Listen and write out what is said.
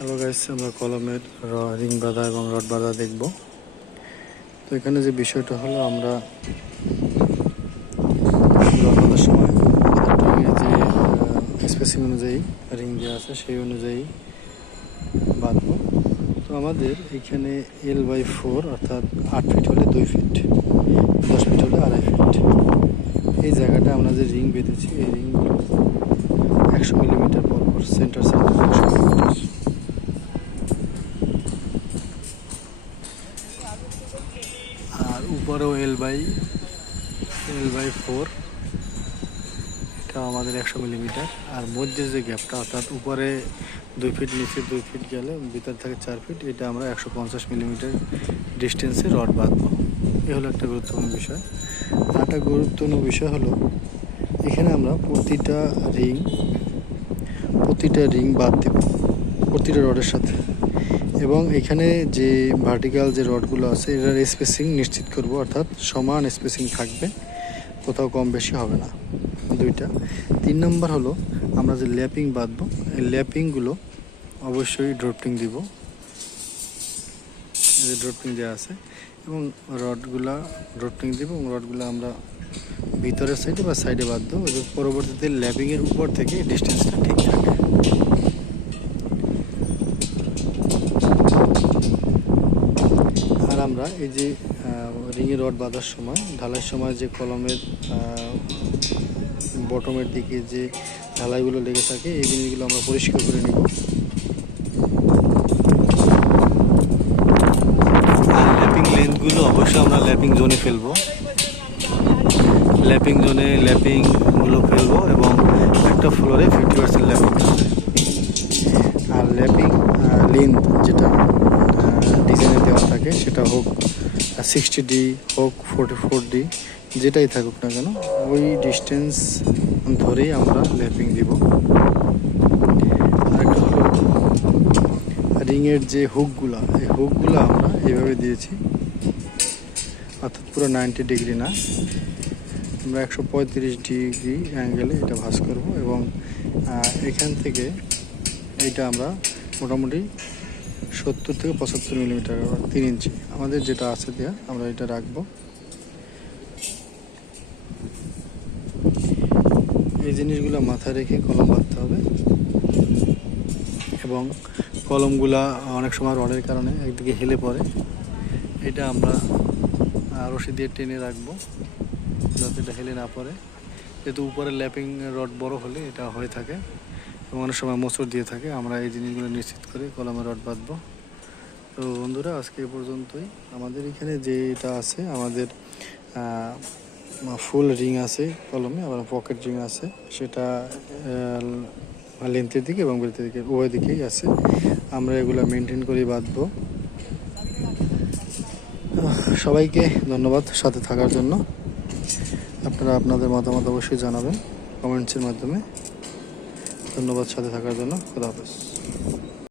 আজকে আমরা কলমের র- বাঁধা এবং রড বাঁধা দেখব। তো এখানে যে বিষয়টা হলো, আমরা সময় যে স্পেসিং অনুযায়ী রিং দেওয়া আছে, সেই অনুযায়ী বাঁধবো। তো আমাদের এখানে এল বাই ফোর অর্থাৎ আট ফিট হলে দুই ফিট দশ ফিট হলে আড়াই ফিট এই জায়গাটা আমরা যে রিং বেঁধেছি, এই রিংগুলো একশো মিলিমিটার পর পর সেন্টার সেন্টার একশো মিলিমিটার আর উপরেও L by L by four এটা আমাদের একশো মিলিমিটার আর মধ্যে যে গ্যাপটা অর্থাৎ উপরে দুই ফিট নিচে দুই ফিট গেলে, ভিতর থেকে চার ফিট এটা আমরা একশো পঞ্চাশ মিলিমিটার ডিস্টেন্সে রড বাঁধবো। এ হলো একটা গুরুত্বপূর্ণ বিষয়। আর একটা গুরুত্বপূর্ণ বিষয় হলো, এখানে আমরা প্রতিটা রিং প্রতিটা রিং দেব প্রতিটা রডের সাথে। এবং এখানে যে ভার্টিক্যাল যে রডগুলো আছে, এটার স্পেসিং নিশ্চিত করব, অর্থাৎ সমান স্পেসিং থাকবে। কোথাও কম বেশি হবে না, দুইটা। তিন নম্বর হলো, আমরা যে ল্যাপিং বাঁধবো, এই ল্যাপিংগুলো অবশ্যই ড্রপটিং দিব। যে ড্রপটিং দেওয়া আছে, এবং রডগুলা ড্রপটিং দিব, এবং রডগুলো আমরা ভিতরের সাইডে বা সাইডে বাঁধবো। পরবর্তীতে ল্যাপিংয়ের উপর থেকে ডিস্টেন্সটা ঠিক থাকে আর আমরা এই যে রিংয়ে রড বাঁধার সময়, ঢালাইয়ের সময় যে কলমের বটমের দিকে যে ঢালাইগুলো লেগে থাকে, এই জিনিসগুলো আমরা পরিষ্কার করে নেব। ল্যাপিং লেন্থগুলো অবশ্যই আমরা ল্যাপিং জোনে ফেলব। ল্যাপিং জোনে ল্যাপিংগুলো ফেলব এবং একটা ফ্লোরে ফিফটি পার্সেন্ট ল্যাপিং থাকবে আর ল্যাপিং লেন্থ যেটা ডিজাইনে দেওয়া থাকে সেটা হোক সিক্সটি ডি হোক ফোর্টি ফোর ডি যেটাই থাকুক না কেন, ওই ডিস্টেন্স ধরেই আমরা ল্যাপিং দিব। আরেকটা হলো রিংয়ের যে হুকগুলো এই হুকগুলো আমরা এইভাবে দিয়েছি। অর্থাৎ পুরো নাইনটি ডিগ্রি না। আমরা একশো পঁয়ত্রিশ ডিগ্রি অ্যাঙ্গেলে এটা ভাঁজ করব এবং এখান থেকে এটা আমরা মোটামুটি সত্তর থেকে পঁচাত্তর মিলিমিটার তিন ইঞ্চি আমাদের যেটা আছে দেয়া, আমরা এটা রাখব। এই জিনিসগুলো মাথায় রেখে কলম বাঁধতে হবে। এবং কলমগুলা অনেক সময় রডের কারণে একদিকে হেলে পড়ে। এটা আমরা রশি দিয়ে টেনে রাখব, যাতে এটা হেলে না পড়ে। যেহেতু উপরে ল্যাপিং রড বড় হলে এটা হয়ে থাকে। এবং অনেক সময় মোচড় দিয়ে থাকে, আমরা এই জিনিসগুলো নিশ্চিত করে কলমে রড বাঁধবো। তো বন্ধুরা, আজকে এ পর্যন্তই। আমাদের এখানে যেটা আছে, আমাদের ফুল রিং আছে কলমে, আবার পকেট রিং আছে। সেটা লেন্থের দিকে এবং বেলতের দিকে, উভয় দিকেই আছে। আমরা এগুলো মেনটেন করে বাঁধবো। সবাইকে ধন্যবাদ সাথে থাকার জন্য। আপনারা আপনাদের মতামত অবশ্যই জানাবেন কমেন্টসের মাধ্যমে। ধন্যবাদ সাথে থাকার জন্য। খুদা হাফেজ।